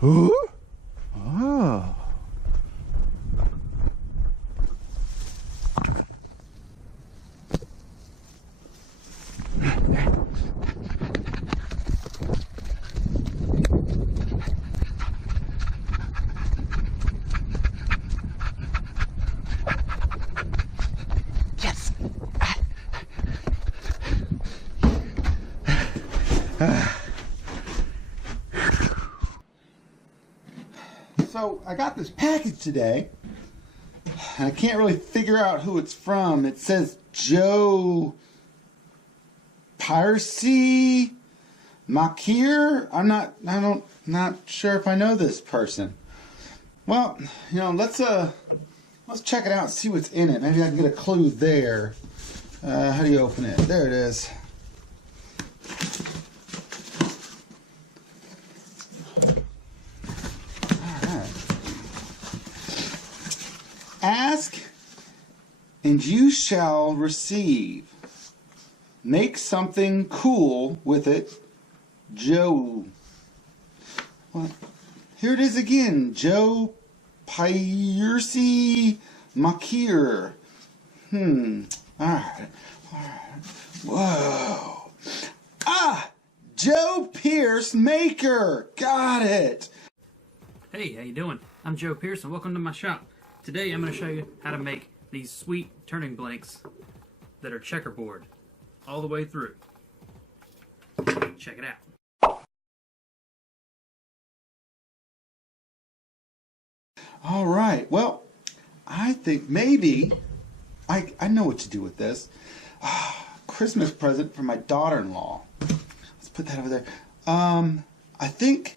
Ooh. Oh. Yes. So I got this package today, and I can't really figure out who it's from. It says Joe Piracy Makir. Not sure if I know this person. Well, let's check it out and see what's in it. Maybe I can get a clue there. How do you open it? There it is. Ask, and you shall receive. Make something cool with it, Joe. Well, here it is again, Joe Piracy Makir. Alright. Whoa. Ah! Joe Pierce Maker! Got it! Hey, how you doing? I'm Joe Pierce and welcome to my shop. Today I'm going to show you how to make these sweet turning blanks that are checkerboard all the way through. Check it out. Alright, well, I think maybe I know what to do with this. Christmas present for my daughter-in-law. Let's put that over there. I think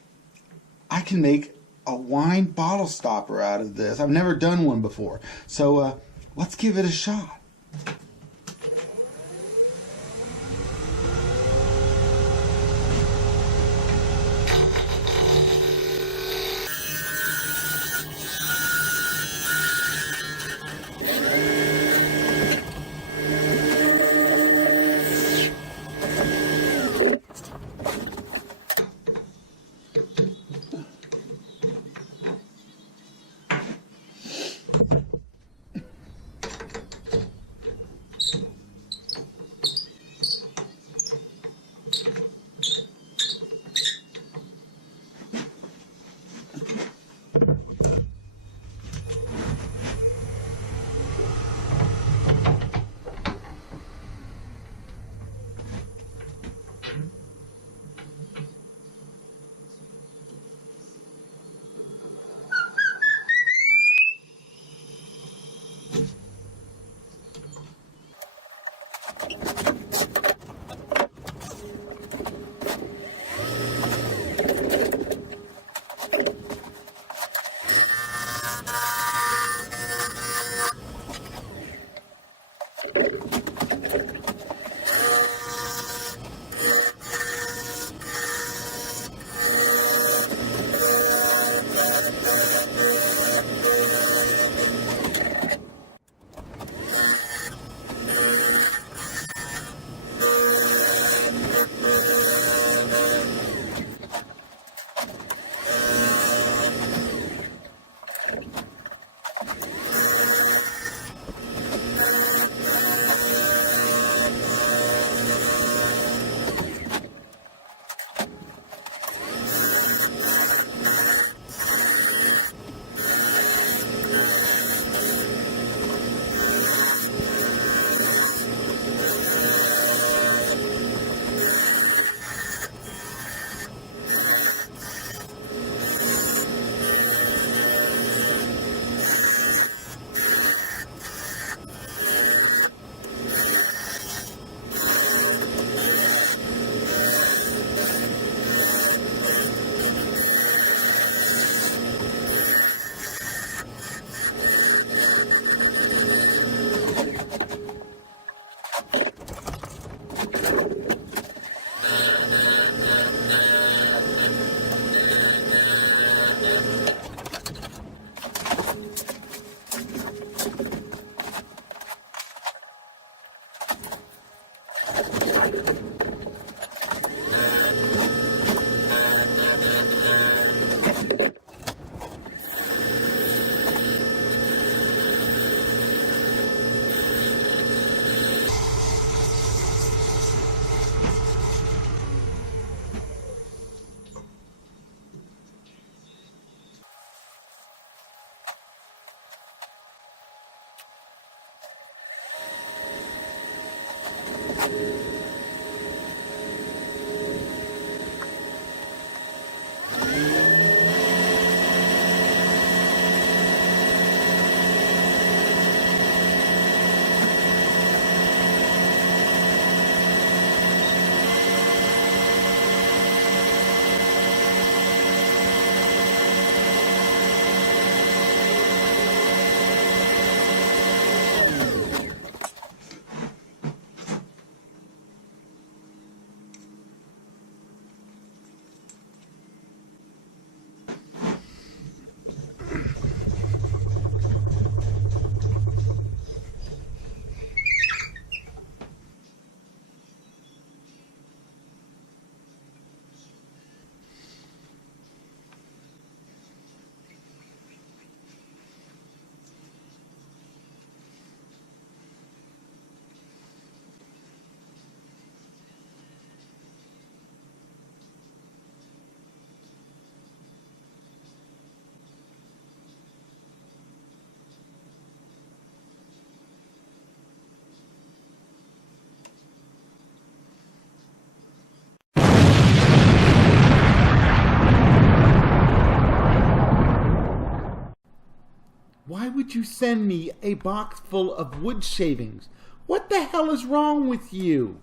I can make a wine bottle stopper out of this. I've never done one before. So let's give it a shot. Why would you send me a box full of wood shavings? What the hell is wrong with you?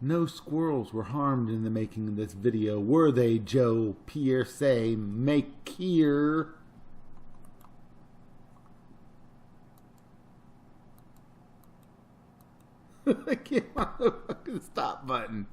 No squirrels were harmed in the making of this video, were they, Joe Pierce? Make here. I can't find the fucking stop button.